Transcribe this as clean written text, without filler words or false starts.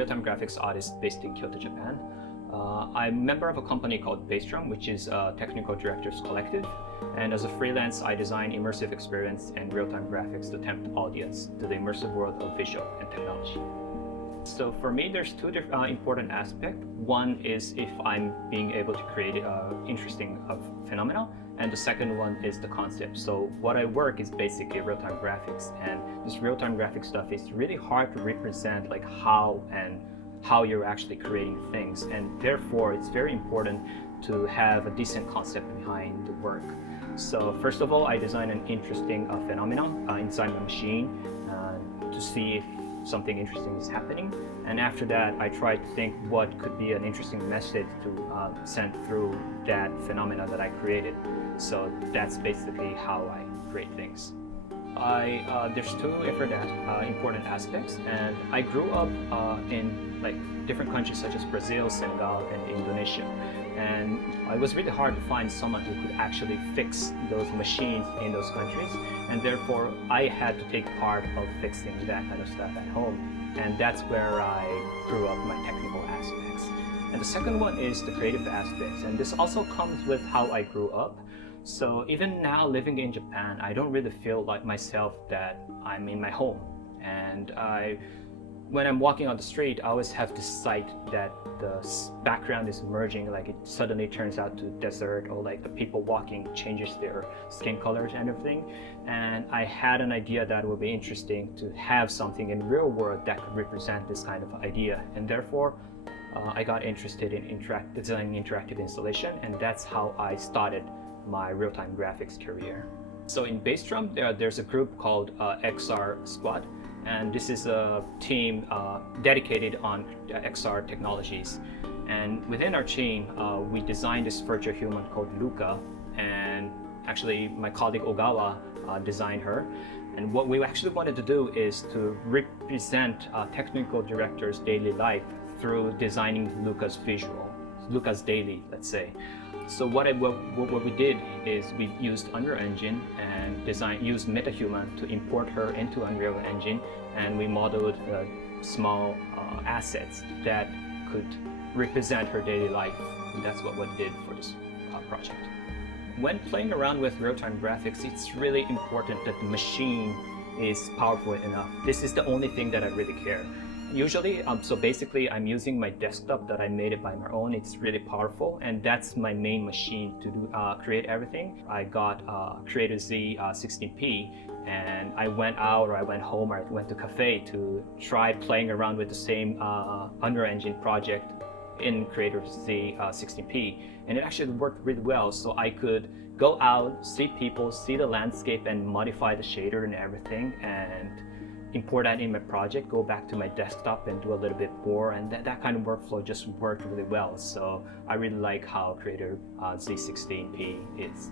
real-time graphics artist based in Kyoto, Japan. I'm a member of a company called BASSDRUM, which is a technical directors collective. And as a freelance, I design immersive experience and real-time graphics to tempt audience to the immersive world of visual and technology. So for me, there's two important aspects. One is if I'm being able to create interesting phenomena, and the second one is the concept. So what I work is basically real-time graphics, and this real-time graphics stuff is really hard to represent, like how you're actually creating things, and therefore it's very important to have a decent concept behind the work. So first of all, I design an interesting phenomenon inside my machine to see if something interesting is happening, and after that I try to think what could be an interesting message to send through that phenomena that I created. So that's basically how I create things. There's two different important aspects, and I grew up in like different countries such as Brazil, Senegal, and Indonesia, and it was really hard to find someone who could actually fix those machines in those countries, and therefore I had to take part of fixing that kind of stuff at home, and that's where I grew up my technical aspects. And the second one is the creative aspects, and this also comes with how I grew up. So even now living in Japan, I don't really feel like myself that I'm in my home, and when I'm walking on the street, I always have this sight that the background is merging, like it suddenly turns out to desert, or like the people walking changes their skin colors and everything. And I had an idea that would be interesting to have something in the real world that could represent this kind of idea, and therefore I got interested in designing interactive installation, and that's how I started my real-time graphics career. So in BASSDRUM, there's a group called XR Squad, and this is a team dedicated on XR technologies. And within our team, we designed this virtual human called Luca, and actually my colleague Ogawa designed her. And what we actually wanted to do is to represent technical director's daily life through designing Luca's daily, let's say. So what we did is we used Unreal Engine and used MetaHuman to import her into Unreal Engine, and we modeled small assets that could represent her daily life. And that's what we did for this project. When playing around with real-time graphics, it's really important that the machine is powerful enough. This is the only thing that I really care. Usually, so basically I'm using my desktop that I made it by my own. It's really powerful, and that's my main machine to do, create everything. I got Creator Z16P, and I went out, or I went home, or I went to cafe to try playing around with the same Unreal Engine project in Creator Z16P, and it actually worked really well. So I could go out, see people, see the landscape, and modify the shader and everything, and import that in my project, go back to my desktop and do a little bit more, and that kind of workflow just worked really well. So I really like how Creator Z16P is.